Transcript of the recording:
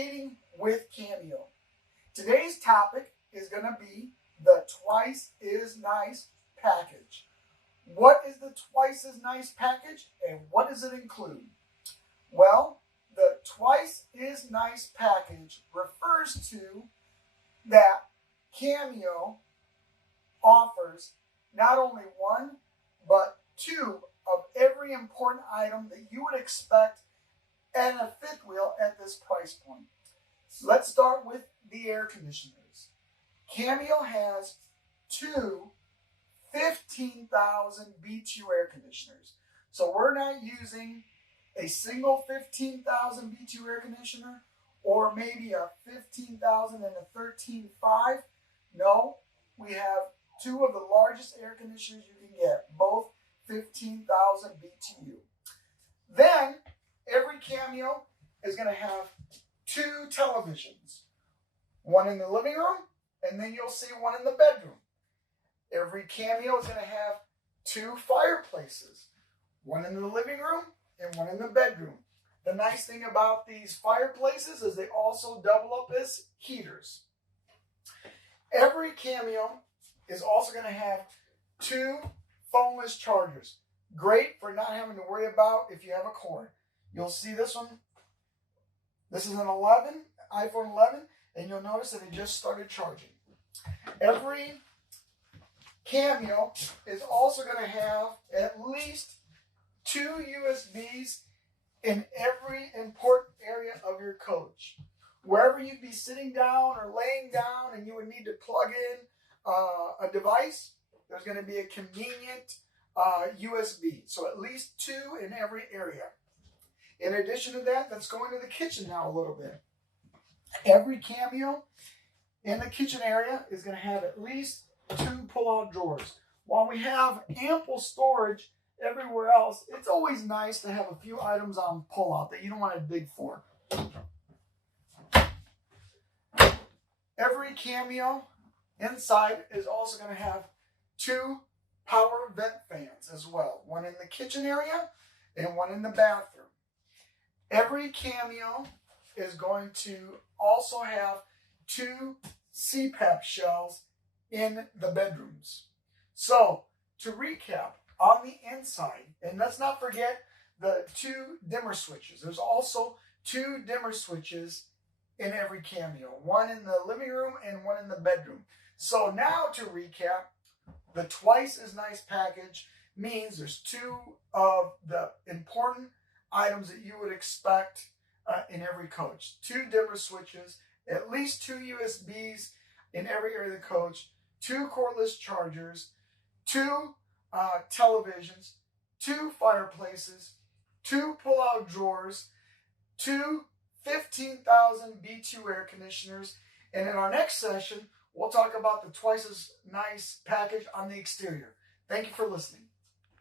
communicating with Cameo. Today's topic is going to be the Twice is Nice package. What is the Twice is Nice package and what does it include? Well, the Twice is Nice package refers to that Cameo offers not only one, but two of every important item that you would expect at a fifth wheel at this price point. Let's start with the air conditioners. Cameo has two 15,000 BTU air conditioners. So we're not using a single 15,000 BTU air conditioner or maybe a 15,000 and a 13.5. No, we have two of the largest air conditioners you can get, both 15,000 BTU. Then every Cameo is going to have two televisions, one in the living room, and then you'll see one in the bedroom. Every Cameo is going to have two fireplaces, one in the living room and one in the bedroom. The nice thing about these fireplaces is they also double up as heaters. Every Cameo is also going to have two phoneless chargers. Great for not having to worry about if you have a cord. You'll see this one. This is an iPhone 11, and you'll notice that it just started charging. Every Cameo is also going to have at least two USBs in every important area of your coach. Wherever you'd be sitting down or laying down and you would need to plug in a device, there's going to be a convenient USB. So at least two in every area. In addition to that, let's go into the kitchen now a little bit. Every Cameo in the kitchen area is going to have at least two pull-out drawers. While we have ample storage everywhere else, it's always nice to have a few items on pull-out that you don't want to dig for. Every Cameo inside is also going to have two power vent fans as well. One in the kitchen area and one in the bathroom. Every Cameo is going to also have two CPAP shelves in the bedrooms. So, to recap, on the inside, and let's not forget the two dimmer switches. There's also two dimmer switches in every Cameo. One in the living room and one in the bedroom. So now to recap, the Twice is Nice package means there's two of the important items that you would expect in every coach. Two dimmer switches, at least two USBs in every area of the coach, two cordless chargers, two televisions, two fireplaces, two pull-out drawers, two 15,000 BTU air conditioners, and in our next session, we'll talk about the Twice as Nice package on the exterior. Thank you for listening.